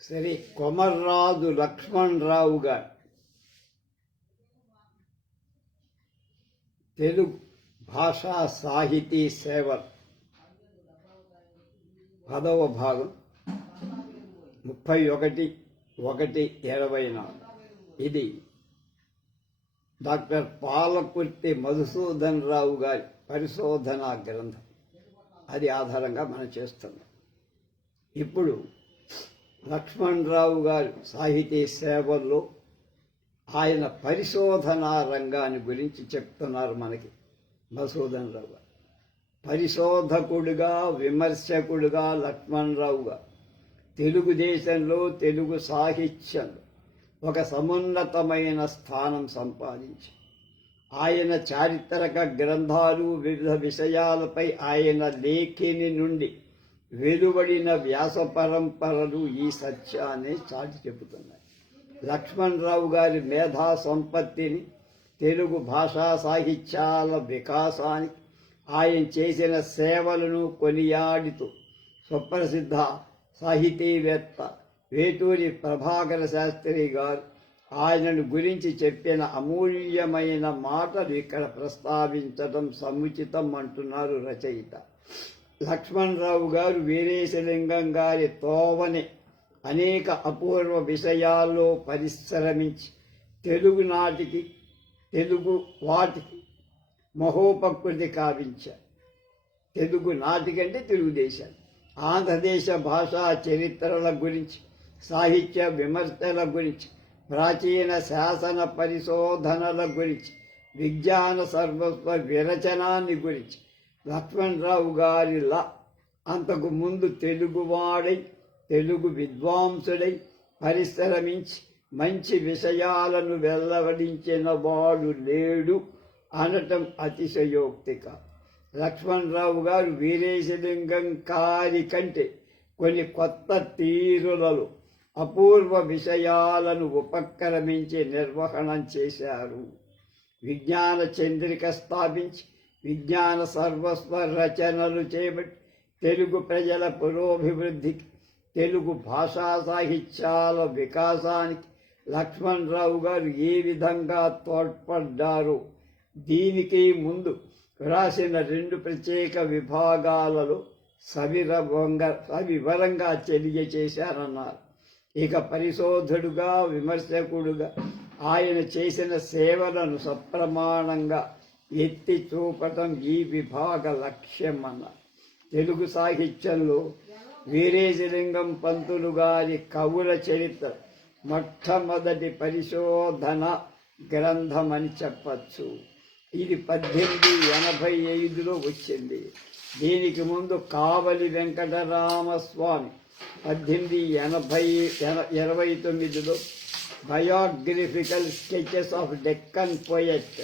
శ్రీ కొమర్రాజు లక్ష్మణరావు గారు తెలుగు భాషా సాహితీ సేవలు 10వ భాగం 31/1/24. ఇది డాక్టర్ పాలకుర్తి మధుసూదన్ రావు గారి పరిశోధనా గ్రంథం. అది ఆధారంగా మనం చేస్తున్నాం. ఇప్పుడు లక్ష్మణరావు గారు సాహితీ సేవల్లో ఆయన పరిశోధనా రంగాన్ని గురించి చెప్తున్నారు మనకి మధుసూదన్ రావు గారు. పరిశోధకుడిగా, విమర్శకుడిగా లక్ష్మణరావు గారు తెలుగుదేశంలో, తెలుగు సాహిత్యంలో ఒక సమున్నతమైన స్థానం సంపాదించి ఆయన చారిత్రక గ్రంథాలు, వివిధ విషయాలపై ఆయన లేఖిని నుండి వెలువడిన వ్యాస పరంపరలు ఈ సత్యాన్ని చాటి చెబుతున్నాయి. లక్ష్మణరావు గారి మేధా సంపత్తిని, తెలుగు భాషా సాహిత్యాల వికాసానికి ఆయన చేసిన సేవలను కొనియాడుతూ సుప్రసిద్ధ సాహితీవేత్త వేటూరి ప్రభాకర శాస్త్రి గారు ఆయనను గురించి చెప్పిన అమూల్యమైన మాటలు ఇక్కడ ప్రస్తావించడం సముచితం అంటున్నారు రచయిత. లక్ష్మణరావు గారు వీరేశలింగం గారి తోవని అనేక అపూర్వ విషయాల్లో పరిశ్రమించి తెలుగు వాటికి మహోపకృతి కావించారు. తెలుగు నాటికంటే తెలుగుదేశం, ఆంధ్రదేశ భాషా చరిత్రల గురించి, సాహిత్య విమర్శల గురించి, ప్రాచీన శాసన పరిశోధనల గురించి, విజ్ఞాన సర్వస్వ విరచనాన్ని గురించి లక్ష్మణరావు గారిలా అంతకు ముందు తెలుగువాడై, తెలుగు విద్వాంసుడై పరిశ్రమించి మంచి విషయాలను వెల్లడించిన వాడు లేడు అనటం అతిశయోక్తి కాదు. లక్ష్మణరావు గారు వీరేశలింగం గారి కంటే కొన్ని కొత్త తీరులలో అపూర్వ విషయాలను ఉపక్రమించి నిర్వహణం చేశారు. విజ్ఞాన చంద్రిక స్థాపించి విజ్ఞాన సర్వస్వ రచనలు చేపట్టి తెలుగు ప్రజల పురోభివృద్ధికి, తెలుగు భాషా సాహిత్యాల వికాసానికి లక్ష్మణరావు గారు ఏ విధంగా తోడ్పడ్డారో దీనికి ముందు రాసిన 2 ప్రత్యేక విభాగాలలో సవివరంగా తెలియచేశారన్నారు. ఇక పరిశోధకుడుగా, విమర్శకుడుగా ఆయన చేసిన సేవలను సప్రమాణంగా ఎత్తి చూపటం ఈ విభాగ లక్ష్యం అన్నారు. తెలుగు సాహిత్యంలో వీరేశలింగం పంతులు గారి కవుల చరిత్ర మొట్టమొదటి పరిశోధన గ్రంథమని చెప్పచ్చు. ఇది 1885లో వచ్చింది. దీనికి ముందు కావలి వెంకటరామస్వామి 1829లో biographical sketches of Deccan poet,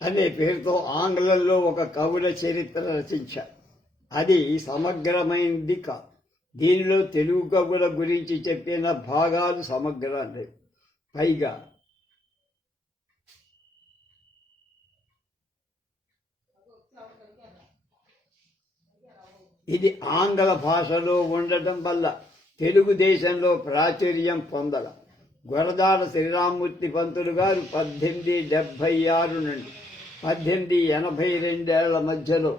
అనే పేరుతో ఆంగ్లంలో ఒక కవుల చరిత్ర రచించారు. అది సమగ్రమైనది కాదు. దీనిలో తెలుగు కవుల గురించి చెప్పిన భాగాలు సమగ్రాలే. పైగా ఇది ఆంగ్ల భాషలో ఉండటం వల్ల తెలుగుదేశంలో ప్రాచుర్యం పొందల. గురజాడ శ్రీరామమూర్తి పంతులు గారు 1876 నుండి 1882 మధ్యలో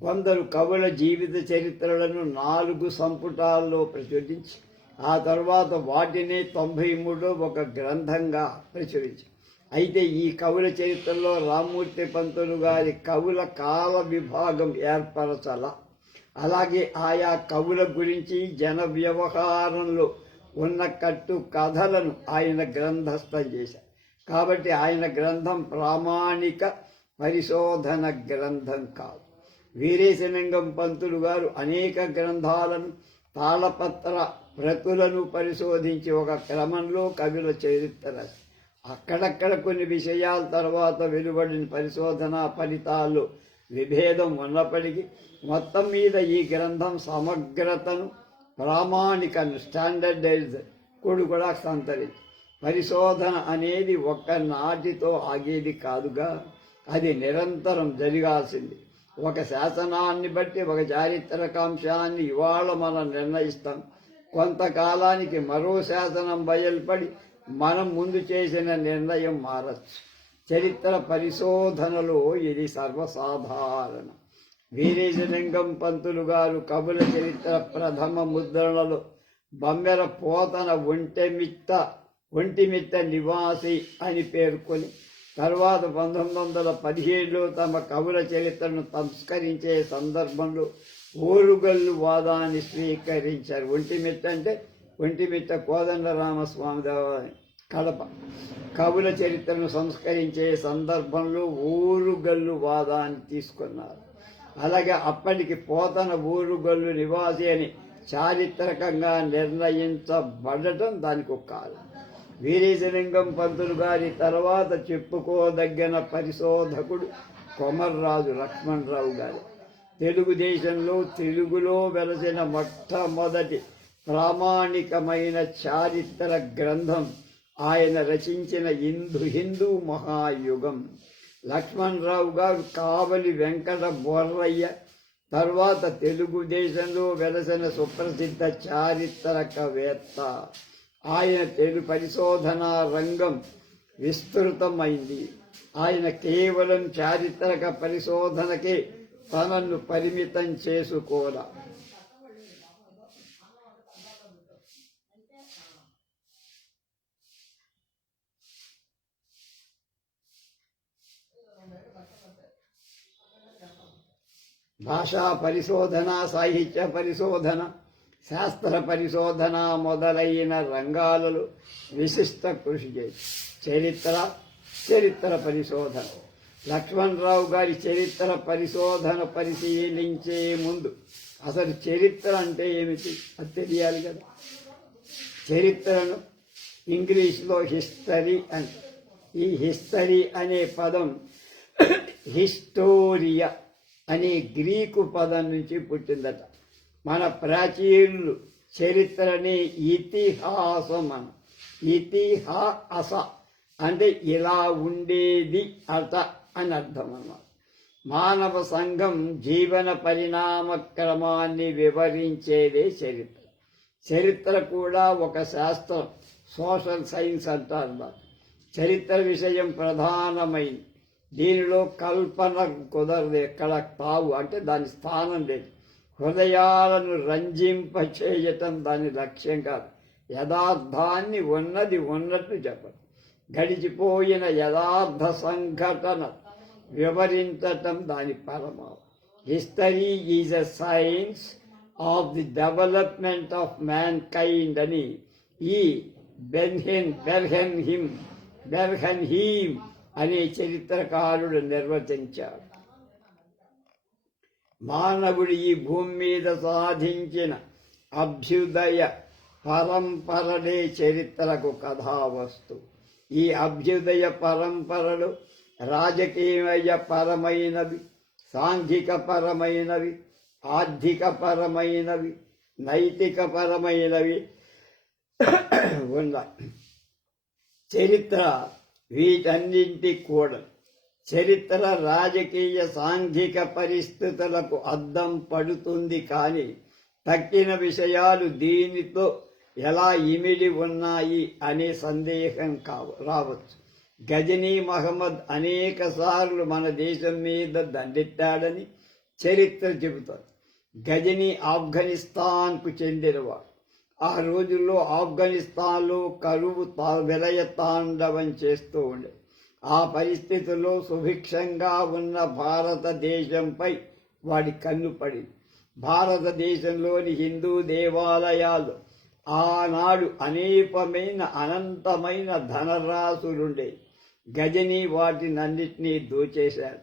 కొందరు కవుల జీవిత చరిత్రలను 4 సంపుటాల్లో ప్రచురించి ఆ తర్వాత వాటిని 93లో ఒక గ్రంథంగా ప్రచురించారు. అయితే ఈ కవుల చరిత్రలో రామ్మూర్తి పంతులు గారి కవుల కాల విభాగం ఏర్పరచాల. అలాగే ఆయా కవుల గురించి జన వ్యవహారంలో ఉన్న కట్టు కథలను ఆయన గ్రంథస్థం చేశారు. కాబట్టి ఆయన గ్రంథం ప్రామాణిక పరిశోధన గ్రంథం కాదు. వీరేశలింగం పంతులు గారు అనేక గ్రంథాలను తాళపత్ర ప్రతులను పరిశోధించి ఒక క్రమంలో కవుల చరిత్ర అక్కడక్కడ కొన్ని విషయాల తర్వాత వెలువడిన పరిశోధన ఫలితాల్లో విభేదం ఉన్నప్పటికీ మొత్తం మీద ఈ గ్రంథం సమగ్రతను ప్రామాణికను స్టాండర్డైజ్ కూడా సంతరించి పరిశోధన అనేది ఒక్క నాటితో ఆగేది కాదుగా, అది నిరంతరం జరగాల్సింది. ఒక శాసనాన్ని బట్టి ఒక చారిత్రకాంశాన్ని ఇవాళ మనం నిర్ణయిస్తాం, కొంతకాలానికి మరో శాసనం బయలుపడి మనం ముందు చేసిన నిర్ణయం మారచ్చు. చరిత్ర పరిశోధనలో ఇది సర్వసాధారణం. వీరేశలింగం పంతులు గారు కవుల చరిత్ర ప్రథమ ముద్రణలో బమ్మెర పోతన ఒంటిమిట్ట నివాసి అని పేర్కొని తర్వాత 1917లో తమ కవుల చరిత్రను సంస్కరించే సందర్భంలో ఓరుగల్లు వాదాన్ని స్వీకరించారు. ఒంటిమిట్ట అంటే ఒంటిమిట్ట కోదండరామస్వామి దేవాలయం, కడప. కవుల చరిత్రను సంస్కరించే సందర్భంలో ఓరుగల్లు వాదాన్ని తీసుకున్నారు. అలాగే అప్పటికి పోతన ఓరుగల్లు నివాసి అని చారిత్రకంగా నిర్ణయించబడటం దానికి ఒక కారణం. వీరేశలింగం పంతులు గారి తర్వాత చెప్పుకోదగిన పరిశోధకుడు కొమర్రాజు లక్ష్మణరావు గారు. తెలుగులో వెలసిన మొట్టమొదటి ప్రామాణికమైన చారిత్ర గ్రంథం ఆయన రచించిన హిందూ మహాయుగం. లక్ష్మణరావు గారు కావలి వెంకట బొర్రయ్య తర్వాత తెలుగుదేశంలో వెలసిన సుప్రసిద్ధ చారిత్రకవేత్త. ఆయన తెలుగు పరిశోధనా రంగం విస్తృతమైంది. ఆయన కేవలం చారిత్రక పరిశోధనకే తనను పరిమితం చేసుకోరా. భాషా పరిశోధన, సాహిత్య పరిశోధన, శాస్త్ర పరిశోధన మొదలైన రంగాలలో విశిష్ట కృషి చేసి చరిత్ర పరిశోధన. లక్ష్మణరావు గారి చరిత్ర పరిశోధన పరిశీలించే ముందు అసలు చరిత్ర అంటే ఏమిటి అది తెలియాలి కదా. చరిత్రను ఇంగ్లీష్లో హిస్టరీ అని, ఈ హిస్టరీ అనే పదం హిస్టోరియా అనే గ్రీకు పదం నుంచి పుట్టిందట. మన ప్రాచీనులు చరిత్రని ఇతిహాసం అని, ఇతిహాస అంటే ఇలా ఉండేది అట అని అర్థం అన్నమాట. మానవ సంఘం జీవన పరిణామ క్రమాన్ని వివరించేదే చరిత్ర. చరిత్ర కూడా ఒక శాస్త్రం, సోషల్ సైన్స్ అంటారు. చరిత్ర విషయం ప్రధానమైంది. దీనిలో కల్పన కుదరదు, ఎక్కడ తావు అంటే దాని స్థానం లేదు. హృదయాలను రంజింపచేయటం దాని లక్ష్యం కాదు. యథార్థాన్ని ఉన్నట్టు చెప్పడం, గడిచిపోయిన యథార్థ సంఘటన వివరించటం దాని పరమావధి. History is a science of the development of mankind అని ఈ బెర్హెన్హీమ్ అనే చరిత్రకారుడు నిర్వచించాడు. మానవుడు ఈ భూమి మీద సాధించిన అభ్యుదయ పరంపరలే చరిత్రకు కథావస్తు. ఈ అభ్యుదయ పరంపరలు రాజకీయ పరమైనవి, సాంఘిక పరమైనవి, ఆర్థిక పరమైనవి, నైతిక పరమైనవి ఉన్నాయి. చరిత్ర వీటన్నింటి కూడా. చరిత్ర రాజకీయ సాంఘిక పరిస్థితులకు అద్దం పడుతుంది, కానీ తక్కిన విషయాలు దీనితో ఎలా ఇమిడి ఉన్నాయి అనే సందేహం రావచ్చు. గజనీ మహమ్మద్ అనేక సార్లు మన దేశం మీద దండెత్తాడని చరిత్ర చెబుతారు. గజనీ ఆఫ్ఘనిస్తాన్కు చెందినవాడు. ఆ రోజుల్లో ఆఫ్ఘనిస్తాన్లో కరువు విలయ తాండవం చేస్తూ ఉండే. ఆ పరిస్థితుల్లో సుభిక్షంగా ఉన్న భారతదేశంపై వాడి కన్ను పడింది. భారతదేశంలోని హిందూ దేవాలయాలు ఆనాడు అనేకమైన అనంతమైన ధనరాశులుండే. గజని వాటినన్నిటినీ దోచేశాడు,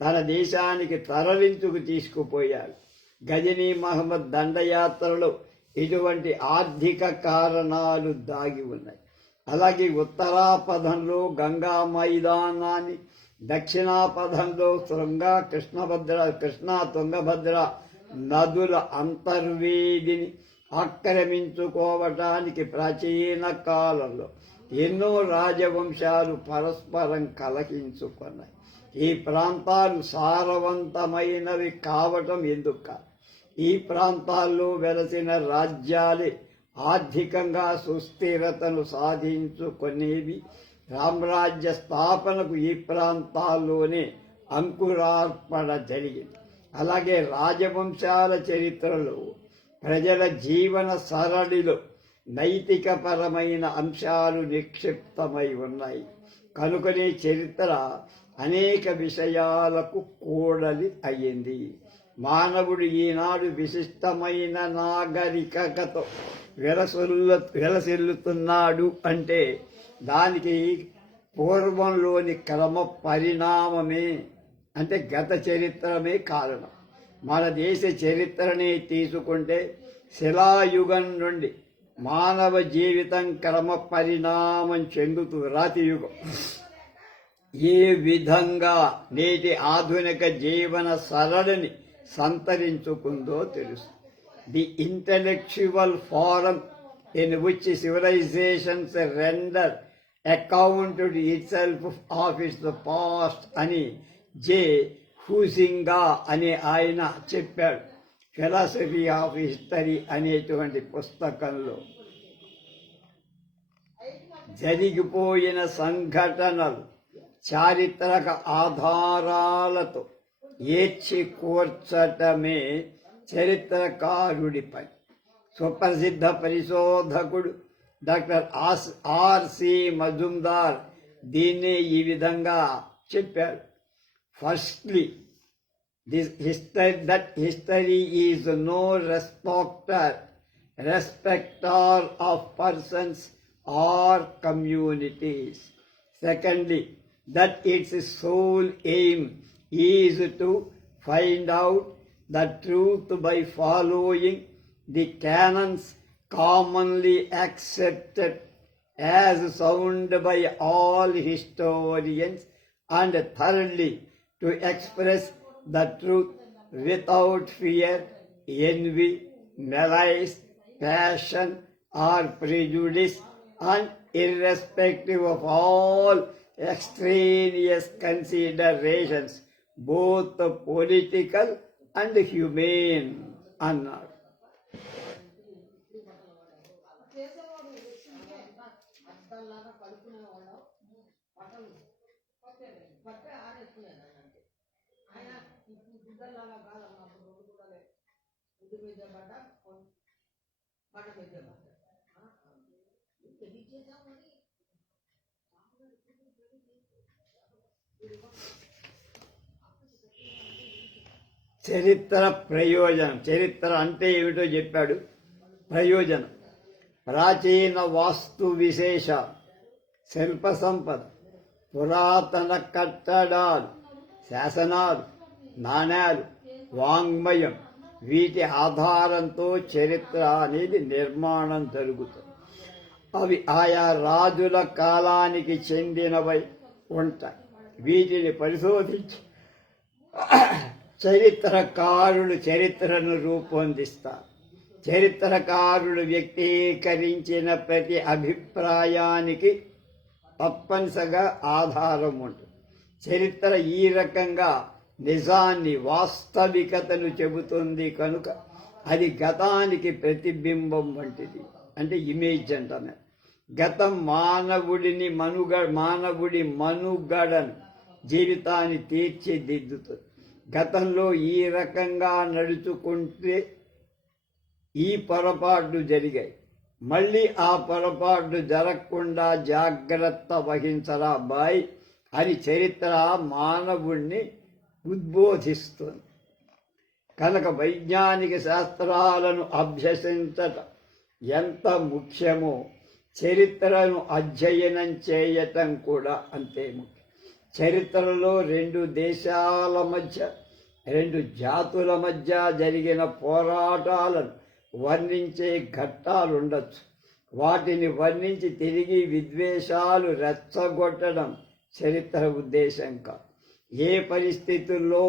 తన దేశానికి తరలించుకు తీసుకుపోయాడు. గజనీ మహమ్మద్ దండయాత్రలో ఇటువంటి ఆర్థిక కారణాలు దాగి ఉన్నాయి. అలాగే ఉత్తరాపథంలో గంగా మైదానాన్ని, దక్షిణాపథంలో కృష్ణా తుంగభద్ర నదుల అంతర్వేదిని ఆక్రమించుకోవటానికి ప్రాచీన కాలంలో ఎన్నో రాజవంశాలు పరస్పరం కలహించుకున్నాయి. ఈ ప్రాంతాలు సారవంతమైనవి కావటం ఎందుకు? ఈ ప్రాంతాల్లో వెలసిన రాజ్యాలే ఆర్థికంగా సుస్థిరతను సాధించుకునేవి. రామరాజ్య స్థాపనకు ఈ ప్రాంతాల్లోనే అంకురార్పణ జరిగింది. అలాగే రాజవంశాల చరిత్రలో ప్రజల జీవన సరళిలో నైతికపరమైన అంశాలు నిక్షిప్తమై ఉన్నాయి. కనుకనే చరిత్ర అనేక విషయాలకు కూడలి అయ్యింది. మానవుడు ఈనాడు విశిష్టమైన నాగరికతతో వెలసిల్లుతున్నాడు అంటే దానికి పూర్వంలోని క్రమ పరిణామమే, అంటే గత చరిత్రమే కారణం. మన దేశ చరిత్రని తీసుకుంటే శిలాయుగం నుండి మానవ జీవితం క్రమ పరిణామం చెందుతూ రాతియుగం ఏ విధంగా నేటి ఆధునిక జీవన సరళిని సంతరించుకుందో తెలుసు. The intellectual form in which civilisations render account itself of its past అని జే హూసింగా అనే ఆయన చెప్పాడు ఫిలాసఫీ ఆఫ్ హిస్టరీ అనేటువంటి పుస్తకంలో. జరిగిపోయిన సంఘటనలు చారిత్రక ఆధారాలతో ఏర్చి కూర్చటమే చరిత్రకారుడి పని. సుప్రసిద్ధ పరిశోధకుడు డాక్టర్ ఆర్సి మజుందార్ దీన్నే ఈ విధంగా చెప్పారు. Firstly, that history is no respecter of persons or communities. Secondly, that its sole aim is to find out the truth by following the canons commonly accepted as sound by all historians, and thirdly, to express the truth without fear, envy, malice, passion, or prejudice, and irrespective of all extraneous considerations, both political and humane అన్నాడు. చరిత్ర ప్రయోజనం. చరిత్ర అంటే ఏమిటో చెప్పాడు. ప్రయోజనం: ప్రాచీన వాస్తు విశేష, శిల్ప సంపద, పురాతన కట్టడాలు, శాసనాలు, నాణ్యాలు, వాంగ్మయం, వీటి ఆధారంతో చరిత్ర అనేది నిర్మాణం జరుగుతుంది. అవి ఆయా రాజుల కాలానికి చెందినవై ఉంటాయి. వీటిని పరిశోధించి చరిత్రకారులు చరిత్రను రూపొందిస్తారు. చరిత్రకారులు వ్యక్తీకరించిన ప్రతి అభిప్రాయానికి తప్పనిసరిగా ఆధారం ఉంటుంది. చరిత్ర ఈ రకంగా నిజాన్ని, వాస్తవికతను చెబుతుంది కనుక అది గతానికి ప్రతిబింబం వంటిది, అంటే ఇమేజ్ అంటారు. గతం మానవుడి మనుగడను, జీవితాన్ని తీర్చిదిద్దుతుంది. గతంలో ఈ రకంగా నడుచుకుంటే ఈ పొరపాట్లు జరిగాయి, మళ్ళీ ఆ పొరపాట్లు జరగకుండా జాగ్రత్త వహించరా బాయ్ అని చరిత్ర మానవుణ్ణి ఉద్బోధిస్తుంది. కనుక వైజ్ఞానిక శాస్త్రాలను అభ్యసించటం ఎంత ముఖ్యమో చరిత్రను అధ్యయనం చేయటం కూడా అంతే ముఖ్యం. చరిత్రలో రెండు దేశాల మధ్య, రెండు జాతుల మధ్య జరిగిన పోరాటాలను వర్ణించే ఘట్టాలుండొచ్చు. వాటిని వర్ణించి తిరిగి విద్వేషాలు రెచ్చగొట్టడం చరిత్ర ఉద్దేశం కాదు. ఏ పరిస్థితుల్లో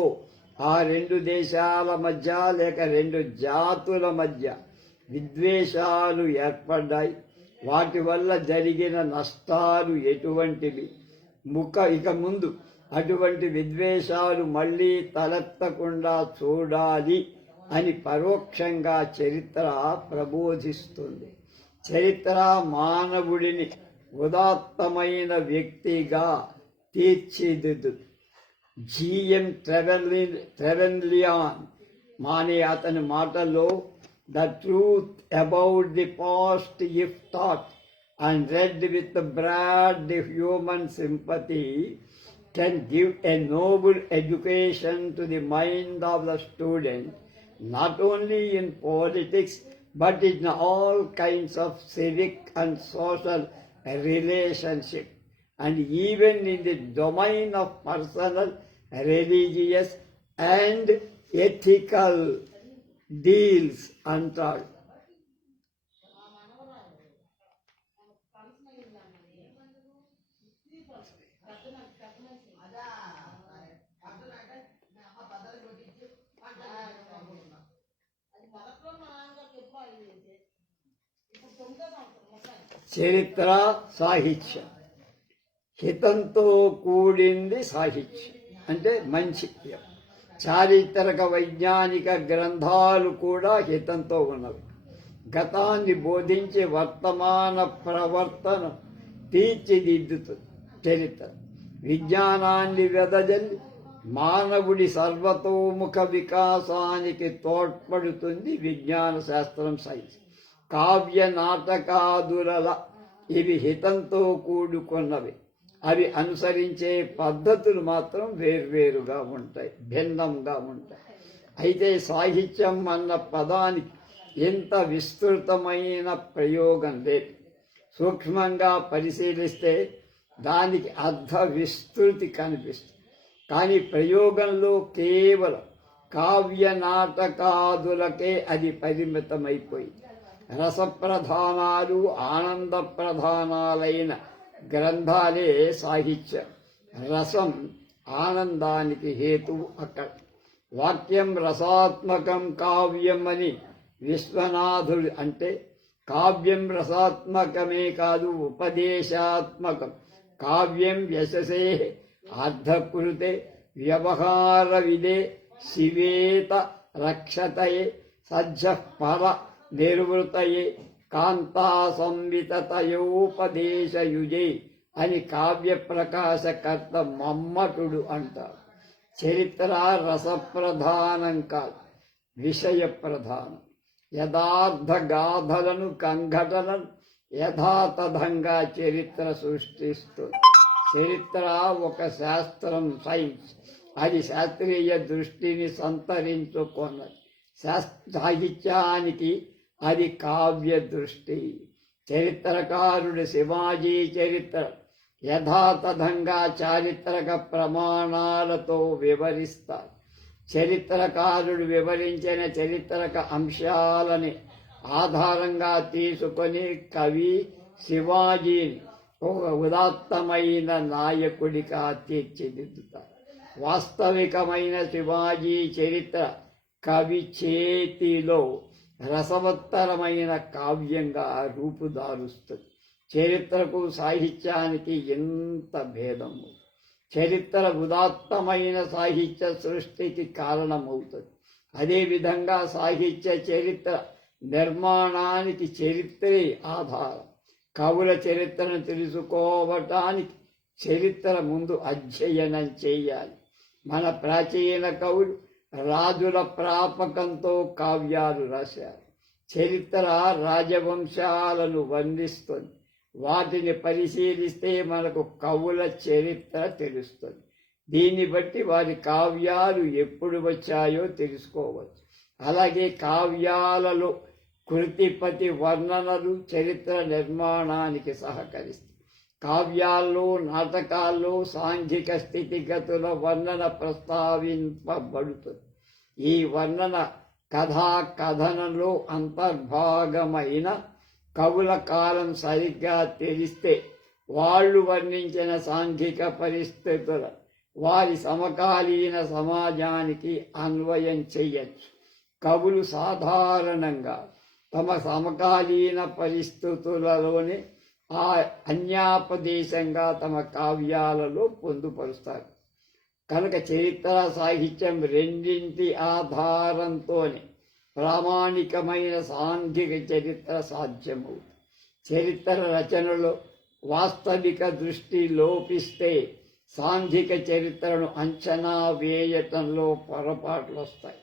ఆ రెండు దేశాల మధ్య లేక రెండు జాతుల మధ్య విద్వేషాలు ఏర్పడ్డాయి, వాటి వల్ల జరిగిన నష్టాలు ఎటువంటివి, ఇక ముందు అటువంటి విద్వేషాలు మళ్ళీ తలెత్తకుండా చూడాలి అని పరోక్షంగా చరిత్ర ప్రబోధిస్తుంది. చరిత్ర మానవుడిని ఉదాత్తమైన వ్యక్తిగా తీర్చిదిద్దు. జిఎం ట్రెవెన్లియాన్ మానే అతని మాటల్లో, the truth about the past if thought and read with the broad human sympathy can give a noble education to the mind of the student, not only in politics but in all kinds of civic and social relationship, and even in the domain of personal, religious and ethical deals అంటాడు. చరిత్ర సాహిత్యం, హితంతో కూడింది సాహిత్యం అంటే మంచి. చారిత్రక వైజ్ఞానిక గ్రంథాలు కూడా హితంతో ఉన్నవి. గతాన్ని బోధించి వర్తమాన ప్రవర్తన తీర్చిదిద్దుతుంది చరిత్ర. విజ్ఞానాన్ని వెదజల్లి మానవుడి సర్వతోముఖ వికాసానికి తోడ్పడుతుంది విజ్ఞాన శాస్త్రం, సైన్స్. కావ్య నాటకాదుల ఇవి హితంతో కూడుకున్నవి. అవి అనుసరించే పద్ధతులు మాత్రం వేర్వేరుగా ఉంటాయి, భిన్నంగా ఉంటాయి. అయితే సాహిత్యం అన్న పదానికి ఎంత విస్తృతమైన ప్రయోగం లేదు. సూక్ష్మంగా పరిశీలిస్తే దానికి అర్థ విస్తృతి కనిపిస్తుంది. కానీ ప్రయోగంలో కేవలం కావ్య నాటకాదులకే అది పరిమితమైపోయింది. రసప్రధానాలు ఆనంద ప్రధానాలైన గ్రంథాలే సాహిత్యం. రసం ఆనందానికి హేతువు అక్కడ. వాక్యం రసాత్మకం కావ్యం అని విశ్వనాథుడు అంటే కావ్యం రసాత్మకమే కాదు, ఉపదేశాత్మకం. కావ్యం యశసే అర్ధకృతే వ్యవహార విదే శివేత రక్షతయే సజ్జః పర నిర్వృతయే కాంతా సంవితతయోపదేశయుజే అని కావ్య ప్రకాశకర్త మమ్మటుడు అంటారు. చరిత్ర రసప్రధానం కాదు, విషయ ప్రధానం. యథార్థ గాథలను కంఘటనను యథాతథంగా చరిత్ర సృష్టిస్తుంది. చరిత్ర ఒక శాస్త్రం, సైన్స్. అది శాస్త్రీయ దృష్టిని సంతరించుకున్నది. సాహిత్యానికి అది కావ్య దృష్టి. చరిత్రకారుడు శివాజీ చరిత్ర యథాతథంగా చారిత్రక ప్రమాణాలతో వివరిస్తారు. చరిత్రకారుడు వివరించిన చరిత్రక అంశాలని ఆధారంగా తీసుకొని కవి శివాజీని ఒక ఉదాత్తమైన నాయకుడిగా తీర్చిదిద్దుతారు. వాస్తవికమైన శివాజీ చరిత్ర కవి చేతిలో రసవత్తరమైన కావ్యంగా రూపుదారుస్తుంది. చరిత్రకు సాహిత్యానికి ఎంత భేదము! చరిత్ర ఉదాత్తమైన సాహిత్య సృష్టికి కారణమవుతుంది. అదేవిధంగా సాహిత్య చరిత్ర నిర్మాణానికి చరిత్రే ఆధారం. కవుల చరిత్రను తెలుసుకోవటానికి చరిత్ర ముందు అధ్యయనం చేయాలి. మన ప్రాచీన కవులు రాజుల ప్రాపకంతో కావ్యాలు రాశారు. చరిత్ర రాజవంశాలను వర్ణిస్తుంది. వాటిని పరిశీలిస్తే మనకు కవుల చరిత్ర తెలుస్తుంది. దీన్ని బట్టి వారి కావ్యాలు ఎప్పుడు వచ్చాయో తెలుసుకోవచ్చు. అలాగే కావ్యాలలో కృతిపతి వర్ణనలు చరిత్ర నిర్మాణానికి సహకరిస్తాయి. కావ్యాల్లో నాటకాల్లో సాంఘిక స్థితిగతుల వర్ణన ప్రస్తావింపబడుతుంది. ఈ వర్ణన కథా కథనంలో అంతర్భాగమైన కవుల కాలం సరిగ్గా తెలిస్తే వాళ్ళు వర్ణించిన సాంఘిక పరిస్థితుల వారి సమకాలీన సమాజానికి అన్వయం చెయ్యొచ్చు. కవులు సాధారణంగా తమ సమకాలీన పరిస్థితులలోనే ఆ అన్యాపదేశంగా తమ కావ్యాలలో పొందుపరుస్తారు. కనుక చరిత్ర సాహిత్యం రెండింటి ఆధారంతోనే ప్రామాణికమైన సాంఘిక చరిత్ర సాధ్యమవుతుంది. చరిత్ర రచనలో వాస్తవిక దృష్టి లోపిస్తే సాంఘిక చరిత్రను అంచనా వేయటంలో పొరపాట్లు వస్తాయి.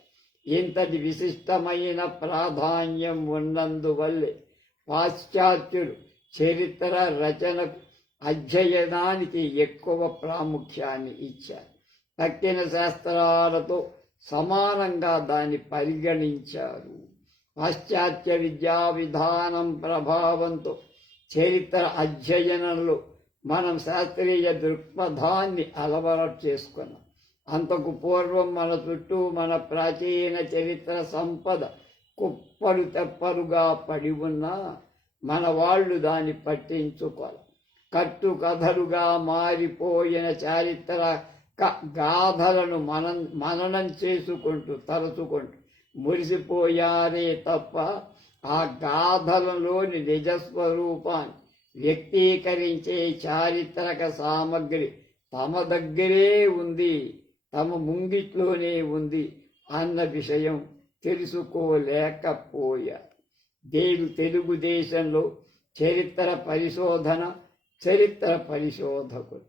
ఇంతటి విశిష్టమైన ప్రాధాన్యం ఉన్నందువల్లే పాశ్చాత్యులు చరిత్ర రచనకు అధ్యయనానికి ఎక్కువ ప్రాముఖ్యాన్ని ఇచ్చారు. తక్కిన శాస్త్రాలతో సమానంగా దాన్ని పరిగణించారు. పాశ్చాత్య విద్యా విధానం ప్రభావంతో చరిత్ర అధ్యయనంలో మనం శాస్త్రీయ దృక్పథాన్ని అలవాటు చేసుకున్నాం. అంతకు పూర్వం మన చుట్టూ మన ప్రాచీన చరిత్ర సంపద కుప్పలు తెప్పలుగా పడి ఉన్నా మన వాళ్ళు దాన్ని పట్టించుకోవాలి. కట్టు కథలుగా మారిపోయిన చారిత్రక గాథలను మననం చేసుకుంటూ తలుచుకుంటూ మురిసిపోయారే తప్ప ఆ గాథలలోని నిజస్వరూపాన్ని వ్యక్తీకరించే చారిత్రక సామగ్రి తమ దగ్గరే ఉంది, తమ ముంగిట్లోనే ఉంది అన్న విషయం తెలుసుకోలేకపోయారు. తెలుగుదేశంలో చరిత్ర పరిశోధకులు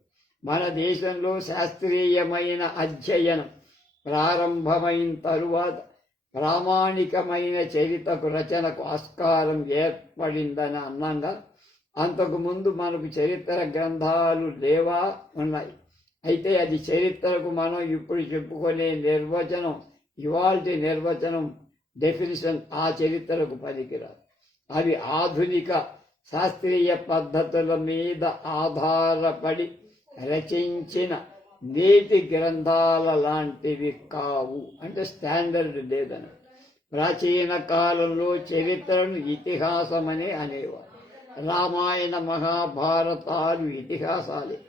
మన దేశంలో శాస్త్రీయమైన అధ్యయనం ప్రారంభమైన తరువాత ప్రామాణికమైన చరిత్రకు రచనకు ఆస్కారం ఏర్పడిందని అన్నంగా అంతకుముందు మనకు చరిత్ర గ్రంథాలు లేవా ఉన్నాయి. అయితే అది చరిత్రకు మనం ఇప్పుడు చెప్పుకునే నిర్వచనం, ఇవాల్టి నిర్వచనం డెఫినిషన్ ఆ చరిత్రకు పనికిరాదు. అవి ఆధునిక శాస్త్రీయ పద్ధతుల మీద ఆధారపడి రచించిన నేటి గ్రంథాల లాంటివి కావు. అంటే స్టాండర్డ్ లేదని. ప్రాచీన కాలంలో చరిత్రను ఇతిహాసమని అనేవారు. రామాయణ మహాభారతాలు ఇతిహాసాలే.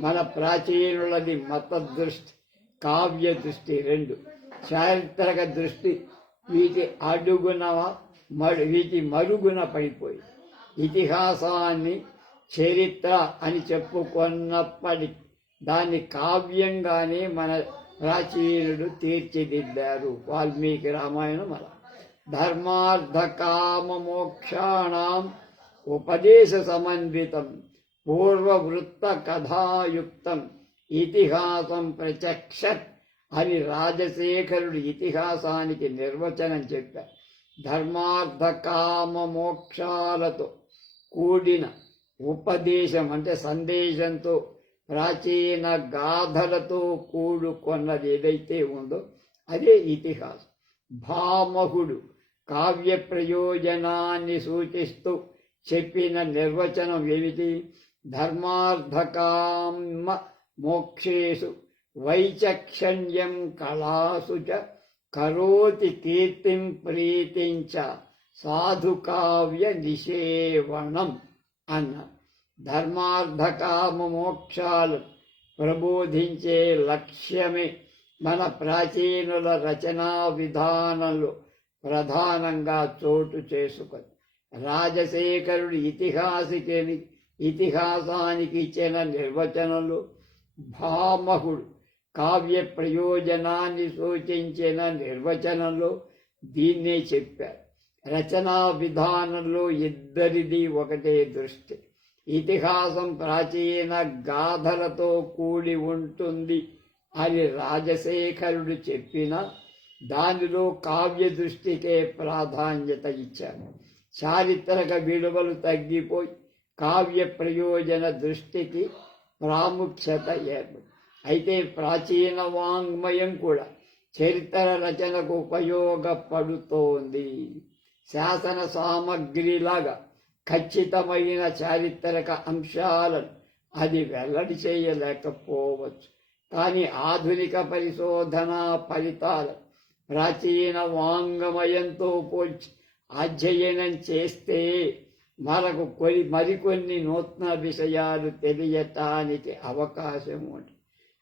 మన ప్రాచీనులది మత దృష్టి, కావ్య దృష్టి రెండు. చారిత్రక దృష్టి వీటి మరుగున పడిపోయి ఇతిహాసాన్ని చరిత్ర అని చెప్పుకున్నప్పటికీ దాన్ని కావ్యంగానే మన ప్రాచీనుడు తీర్చిదిద్దారు. వాల్మీకి రామాయణం అలా. ధర్మార్థ కామ మోక్షాణం ఉపదేశ సమన్వితం పూర్వవృత్త కథాయుక్తం ఇతిహాసం ప్రచక్షత్ అని రాజశేఖరుడు ఇతిహాసానికి నిర్వచనం చెప్పారు. ధర్మార్థ కామ మోక్షాలతో కూడిన ఉపదేశం అంటే సందేశంతో ప్రాచీన గాథలతో కూడుకున్నది ఏదైతే ఉందో అదే ఇతిహాసం. భామహుడు కావ్య ప్రయోజనాన్ని సూచిస్తూ చెప్పిన నిర్వచనం ఏమిటి? ధర్మార్థకామ మోక్షేషు వైచక్షణ్యం కళాసు చ కరోతి కీర్తిం ప్రీతిం చ సాధుకావ్య నిషేవణం అన్న. ధర్మార్థకామ మోక్షాలు ప్రబోధించే లక్ష్యమే మన ప్రాచీనుల రచనా విధానంలో ప్రధానంగా చోటు చేసుకుంది. రాజశేఖరుడు ఇతిహాసానికి ఇచ్చిన నిర్వచనంలో భామహుడు కావ్య ప్రయోజనాన్ని సూచించిన నిర్వచనంలో దీన్నే చెప్పారు. రచనా విధానంలో ఇద్దరిది ఒకటే దృష్టి. ఇతిహాసం ప్రాచీన గాథలతో కూడి ఉంటుంది అని రాజశేఖరుడు చెప్పినా దానిలో కావ్య దృష్టికే ప్రాధాన్యత ఇచ్చారు. చారిత్రక విలువలు తగ్గిపోయి కావ్య ప్రయోజన దృష్టికి ప్రాముఖ్యత ఏర్పడి. అయితే ప్రాచీన వాంగ్మయం కూడా చరిత్ర రచనకు ఉపయోగపడుతోంది. శాసన సామగ్రిలాగా ఖచ్చితమైన చారిత్రక అంశాలను అది వెల్లడి చేయలేకపోవచ్చు. కానీ ఆధునిక పరిశోధనా ఫలితాలు ప్రాచీన వాంగ్మయంతో పోల్చి అధ్యయనం చేస్తే మనకు మరికొన్ని నూతన విషయాలు తెలియటానికి అవకాశం ఉంది.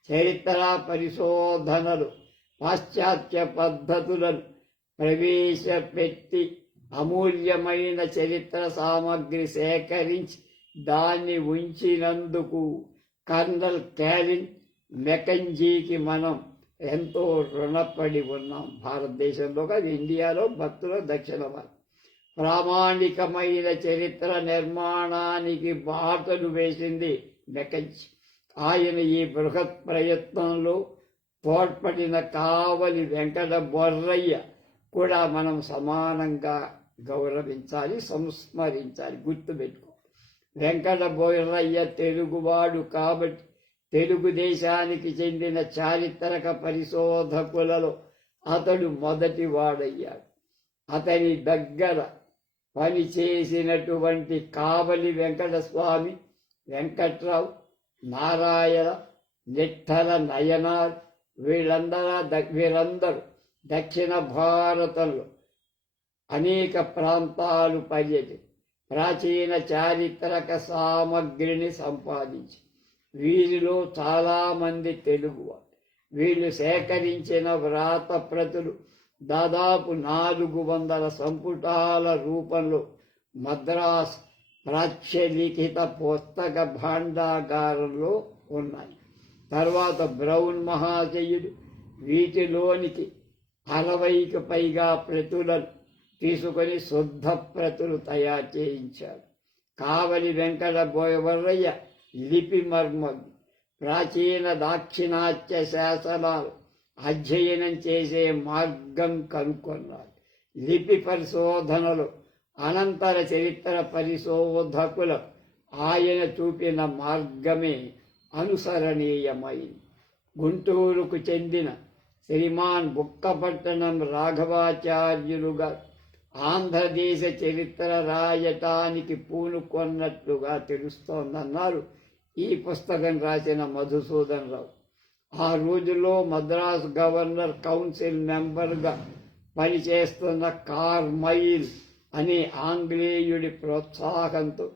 చరిత్ర పరిశోధనలు పాశ్చాత్య పద్ధతులను ప్రవేశపెట్టి అమూల్యమైన చరిత్ర సామగ్రి సేకరించి దాన్ని ఉంచినందుకు కర్నల్ క్యాలిన్ మెకంజీకి మనం ఎంతో రుణపడి ఉన్నాం. భారతదేశంలో కాదు, ఇండియాలో, భక్తుల దక్షిణ భారత్ ప్రామాణికమైన చరిత్ర నిర్మాణానికి బాటలు వేసింది మెకంజీ. ఆయన ఈ బృహత్ ప్రయత్నంలో తోడ్పడిన కావలి వెంకట బొర్రయ్య కూడా మనం సమానంగా గౌరవించాలి, సంస్మరించాలి. గుర్తుపెట్టుకో, వెంకట బొర్రయ్య తెలుగువాడు కాబట్టి తెలుగుదేశానికి చెందిన చారిత్రక పరిశోధకులలో అతడు మొదటి వాడయ్యాడు. అతని దగ్గర పనిచేసినటువంటి కావలి వెంకటస్వామి, వెంకట్రావు, నారాయణ, నిట్టల నయనార్ వీరందరూ దక్షిణ భారతంలో అనేక ప్రాంతాలు పర్యటించి ప్రాచీన చారిత్రక సామగ్రిని సంపాదించి వీరిలో చాలామంది తెలుగువారు. వీళ్ళు సేకరించిన వ్రాత ప్రతులు దాదాపు 400 సంపుటాల రూపంలో మద్రాస్ ప్రాచ్యలిఖిత పుస్తక భాండాగారంలో ఉన్నాయి. తర్వాత బ్రౌన్ మహాశయుడు వీటిలోనికి 60కి పైగా ప్రతులను తీసుకొని శుద్ధ ప్రతులు తయారు చేయించారు. కావలి వెంకట బొర్రయ్య లిపి మర్మజ్ఞుడు. ప్రాచీన దాక్షిణాత్య శాసనాలు అధ్యయనం చేసే మార్గం కనుక్కున్నారు. లిపి పరిశోధనలు అనంతర చరిత్ర పరిశోధకులు ఆయన చూపిన మార్గమే అనుసరణీయమైంది. గుంటూరుకు చెందిన శ్రీమాన్ బుక్కపట్టణం రాఘవాచార్యులుగా ఆంధ్రదేశ చరిత్ర రాయటానికి పూనుకొన్నట్లుగా తెలుస్తోందన్నారు ఈ పుస్తకం రాసిన మధుసూదన్ రావు. ఆ రోజుల్లో మద్రాసు గవర్నర్ కౌన్సిల్ మెంబర్గా పనిచేస్తున్న కార్మైల్ అనే ఆంగ్లేయుడి ప్రోత్సాహంతో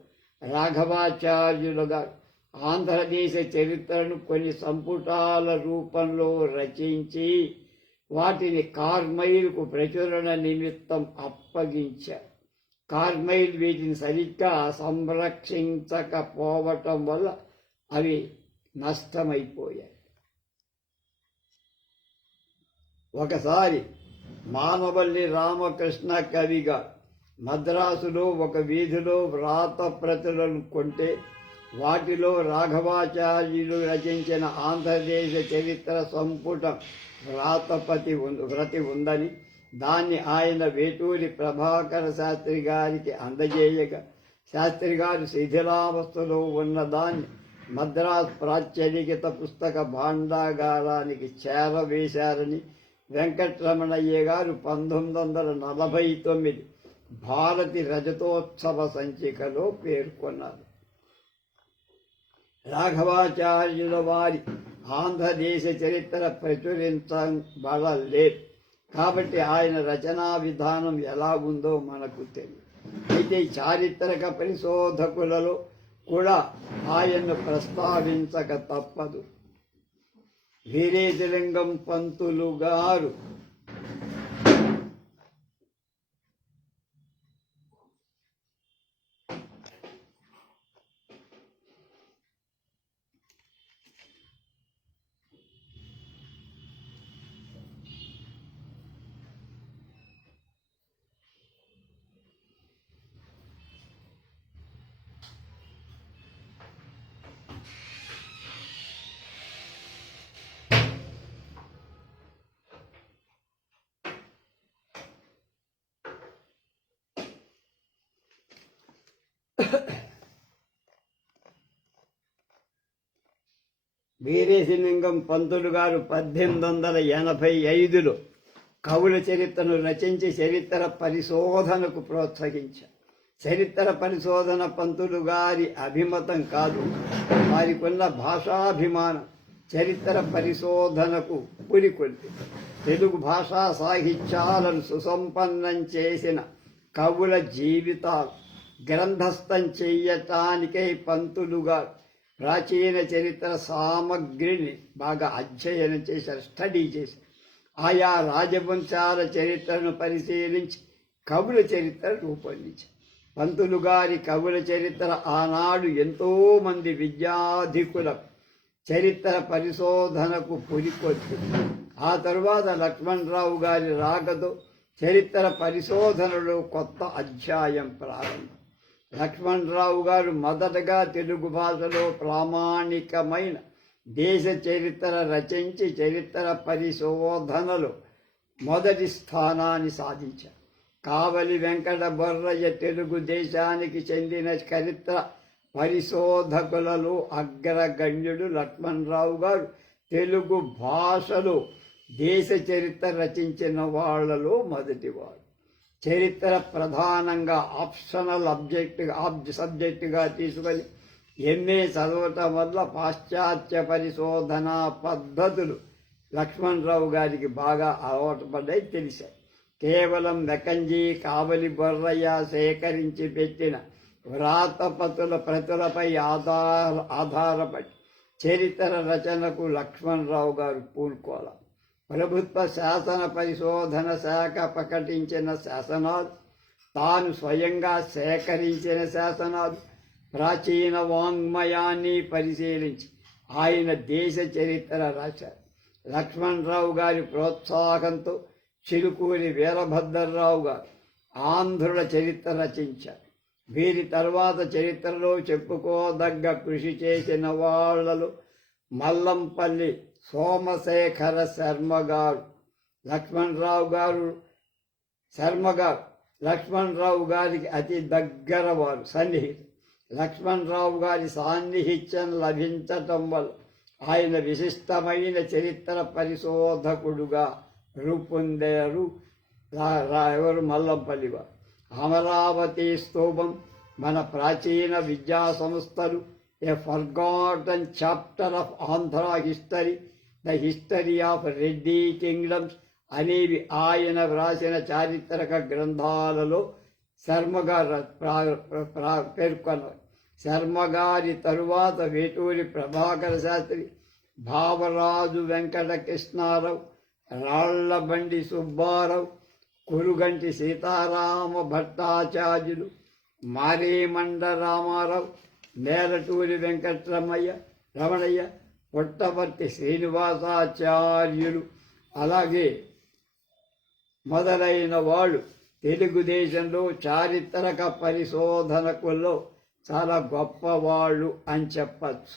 రాఘవాచార్యులుగా ఆంధ్రదేశ చరిత్రను కొన్ని సంపుటాల రూపంలో రచించి వాటిని కార్మైల్కు ప్రచురణ నిమిత్తం అప్పగించారు. కార్మైల్ వీటిని సరిగ్గా సంరక్షించకపోవటం వల్ల అవి నష్టమైపోయాయి. ఒకసారి మానవల్లి రామకృష్ణ కవిగా మద్రాసులో ఒక వీధిలో వ్రాత ప్రతులను కొంటే వాటిలో రాఘవాచార్యులు రచించిన ఆంధ్రదేశ చరిత్ర సంపుటం వ్రతి ఉందని దాన్ని ఆయన వేటూరి ప్రభాకర శాస్త్రి గారికి అందజేయగా శాస్త్రి గారు శిథిలావస్థలో ఉన్నదాన్ని మద్రాస్ ప్రాచ్యలిఖిత పుస్తక భాండాగారానికి చేరవేశారని వెంకటరమణయ్య గారు 1949 భారతి రజతోత్సవ సంచికలో పేర్కొన్నారు. రాఘవాచార్యుల వారి ఆంధ్రదేశ చరిత్ర ప్రచురించబడలేదు కాబట్టి ఆయన రచనా విధానం ఎలా ఉందో మనకు తెలియదు. అయితే చారిత్రక పరిశోధకులలో కూడా ఆయన్ను ప్రస్తావించక తప్పదు. వీరేశలింగం పంతులు గారు వీరేశలింగం పంతులు గారు 1885లో కవుల చరిత్రను రచించి చరిత్ర పరిశోధనకు ప్రోత్సహించారు. చరిత్ర పరిశోధన పంతులు గారి అభిమతం కాదు, వారికున్న భాషాభిమానం చరిత్ర పరిశోధనకు పురికొల్పి తెలుగు భాషా సాహిత్యాలను సుసంపన్నం చేసిన కవుల జీవితాలు గ్రంథస్థం చెయ్యటానికై పంతులుగా ప్రాచీన చరిత్ర సామగ్రిని బాగా అధ్యయనం చేశారు, స్టడీ చేశారు. ఆయా రాజవంశాల చరిత్రను పరిశీలించి కవుల చరిత్ర రూపొందించారు. పంతులు గారి కవుల చరిత్ర ఆనాడు ఎంతో మంది విద్యాధికుల చరిత్ర పరిశోధనకు పురికొల్పింది. ఆ తరువాత లక్ష్మణరావు గారి రాకతో చరిత్ర పరిశోధనలో కొత్త అధ్యాయం ప్రారంభం. లక్ష్మణరావు గారు మొదటగా తెలుగు భాషలో ప్రామాణికమైన దేశ చరిత్ర రచించి చరిత్ర పరిశోధనలో మొదటి స్థానాన్ని సాధించారు. కావలి వెంకట బొర్రయ్య తెలుగుదేశానికి చెందిన చరిత్ర పరిశోధకులలో అగ్రగణ్యుడు. లక్ష్మణరావు గారు తెలుగు భాషలో దేశ చరిత్ర రచించిన వాళ్లలో మొదటివాడు. చరిత్ర ప్రధానంగా ఆప్షనల్ సబ్జెక్టుగా తీసుకొని ఎంఏ చదవటం వల్ల పాశ్చాత్య పరిశోధనా పద్ధతులు లక్ష్మణరావు గారికి బాగా అలవాటు పడ్డాయి, తెలిసాయి. కేవలం మెకంజీ, కావలి బొర్రయ్య సేకరించి పెట్టిన వ్రాతపతుల ప్రతులపై ఆధారపడి చరిత్ర రచనకు లక్ష్మణరావు గారు పూనుకోవాలి. ప్రభుత్వ శాసన పరిశోధన శాఖ ప్రకటించిన శాసనాలు, తాను స్వయంగా సేకరించిన శాసనాలు, ప్రాచీన వాంగ్మయాన్ని పరిశీలించి ఆయన దేశ చరిత్ర రాశారు. లక్ష్మణరావు గారి ప్రోత్సాహంతో చిలుకూరి వీరభద్రరావు గారు ఆంధ్రుల చరిత్ర రచించారు. వీరి తర్వాత చరిత్రలో చెప్పుకోదగ్గ కృషి చేసిన వాళ్లలో మల్లంపల్లి సోమశేఖర శర్మ గారు, లక్ష్మణరావు గారికి అతి దగ్గర వారు, సన్నిహితులు. లక్ష్మణరావు గారి సాన్నిహిత్యం లభించటం వల్ల ఆయన విశిష్టమైన చరిత్ర పరిశోధకుడుగా రూపొందారు. ఎవరు? మల్లంపల్లి వారు. అమరావతి స్తూపం, మన ప్రాచీన విద్యా సంస్థలు, a forgotten chapter of Andhra history, the history of Reddy kingdoms అనేవి ఆయన వ్రాసిన చారిత్రక గ్రంథాలలో శర్మగారు పేర్కొన్నారు. శర్మగారి తరువాత వేటూరి ప్రభాకర శాస్త్రి, భావరాజు వెంకట కృష్ణారావు, రాళ్లబండి సుబ్బారావు, కురుగంటి సీతారామ భట్టాచార్యులు, మారేమండ రామారావు, మేలటూరి రమణయ్య, పుట్టపర్తి శ్రీనివాసాచార్యులు, అలాగే మొదలైన వాళ్ళు తెలుగుదేశంలో చారిత్రక పరిశోధనకుల్లో చాలా గొప్పవాళ్ళు అని చెప్పచ్చు.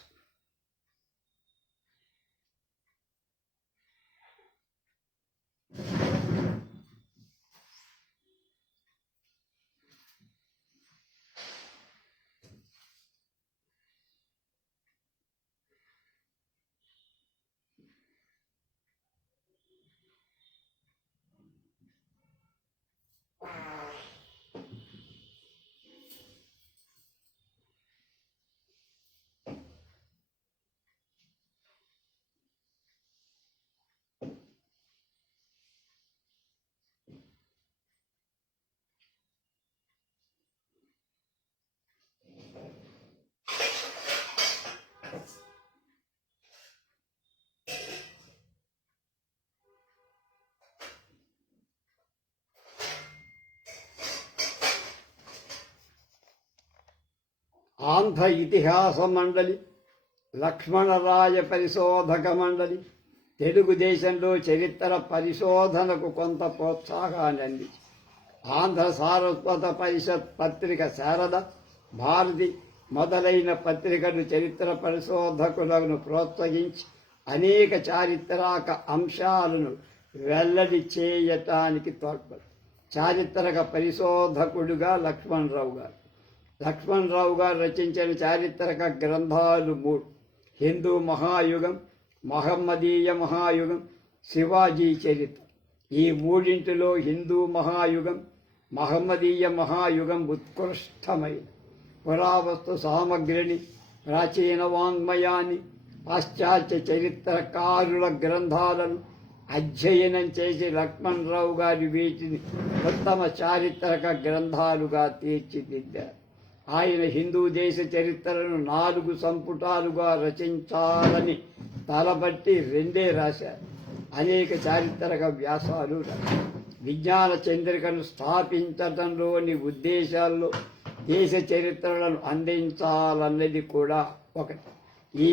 ఆంధ్ర ఇతిహాస మండలి, లక్ష్మణరాయ పరిశోధక మండలి తెలుగుదేశంలో చరిత్ర పరిశోధనకు కొంత ప్రోత్సాహాన్ని అందించి ఆంధ్ర సారస్వత పరిషత్ పత్రిక, శారద, భారతి మొదలైన పత్రికలు చరిత్ర పరిశోధకులను ప్రోత్సహించి అనేక చారిత్రక అంశాలను వెల్లడి చేయటానికి తోడ్పడు. చారిత్రక పరిశోధకుడుగా లక్ష్మణరావు గారు రచించిన చారిత్రక గ్రంథాలు 3: హిందూ మహాయుగం, మహమ్మదీయ మహాయుగం, శివాజీ చరిత్ర. ఈ మూడింటిలో హిందూ మహాయుగం, మహమ్మదీయ మహాయుగం ఉత్కృష్టమైనది. పురావస్తు సామగ్రిని, ప్రాచీన వాంగ్మయాన్ని, పాశ్చాత్య చరిత్రకారుల గ్రంథాలను అధ్యయనం చేసి లక్ష్మణరావు గారి వీటిని ఉత్తమ చారిత్రక గ్రంథాలుగా తీర్చిదిద్దారు. ఆయన హిందూ దేశ చరిత్రను 4 సంపుటాలుగా రచించాలని తలబట్టి 2 రాశారు. అనేక చారిత్రక వ్యాసాలు రాశారు. విజ్ఞాన చంద్రికను స్థాపించడంలోని ఉద్దేశాల్లో దేశ చరిత్రలను అందించాలన్నది కూడా ఒకటి. ఈ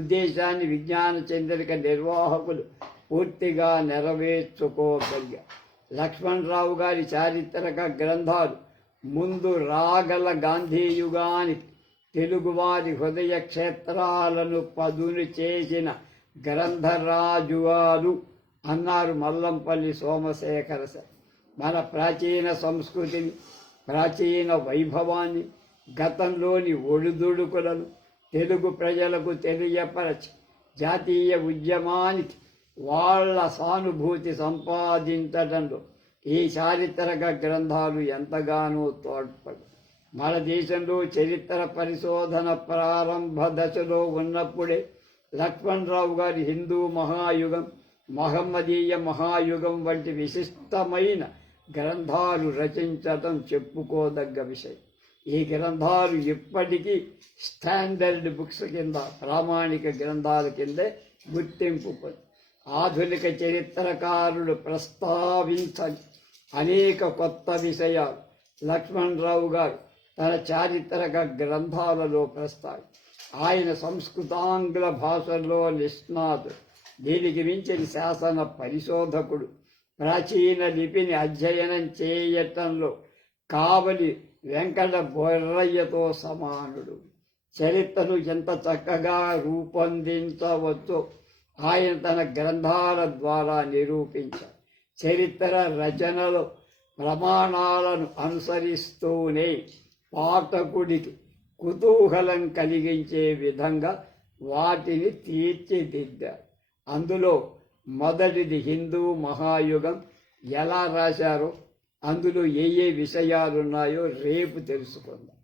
ఉద్దేశాన్ని విజ్ఞాన చంద్రిక నిర్వాహకులు పూర్తిగా నెరవేర్చుకోగలిగారు. లక్ష్మణరావు గారి చారిత్రక గ్రంథాలు ముందు రాగల గాంధీ యుగానికి తెలుగువారి హృదయ క్షేత్రాలను పదును చేసిన గ్రంథరాజువారు అన్నారు మల్లంపల్లి సోమశేఖర సార్. మన ప్రాచీన సంస్కృతిని, ప్రాచీన వైభవాన్ని, గతంలోని ఒడిదుడుకులను తెలుగు ప్రజలకు తెలియపరచి జాతీయ ఉద్యమానికి వాళ్ళ సానుభూతి సంపాదించడంలో ఈ చారిత్రక గ్రంథాలు ఎంతగానో తోడ్పడు. మన దేశంలో చరిత్ర పరిశోధన ప్రారంభ దశలో ఉన్నప్పుడే లక్ష్మణరావు గారి హిందూ మహాయుగం, మహమ్మదీయ మహాయుగం వంటి విశిష్టమైన గ్రంథాలు రచించడం చెప్పుకోదగ్గ విషయం. ఈ గ్రంథాలు ఇప్పటికీ స్టాండర్డ్ బుక్స్ కింద, ప్రామాణిక గ్రంథాల కిందే గుర్తింపు పొంది. ఆధునిక చరిత్రకారులు ప్రస్తావించని అనేక కొత్త విషయాలు లక్ష్మణరావు గారు తన చారిత్రక గ్రంథాలలో ప్రస్తావి. ఆయన సంస్కృతాంగ్ల భాషల్లో నిష్ణాతుడు, దీనికి మించిన శాసన పరిశోధకుడు, ప్రాచీన లిపిని అధ్యయనం చేయటంలో కావలి వెంకట బొర్రయ్యతో సమానుడు. చరిత్రను ఎంత చక్కగా రూపొందించవచ్చో ఆయన తన గ్రంథాల ద్వారా నిరూపించారు. చరిత్ర రచనలో ప్రమాణాలను అనుసరిస్తూనే పాఠకుడికి కుతూహలం కలిగించే విధంగా వాటిని తీర్చిదిద్దారు. అందులో మొదటిది హిందూ మహాయుగం. ఎలా రాశారో, అందులో ఏ విషయాలున్నాయో రేపు తెలుసుకుందాం.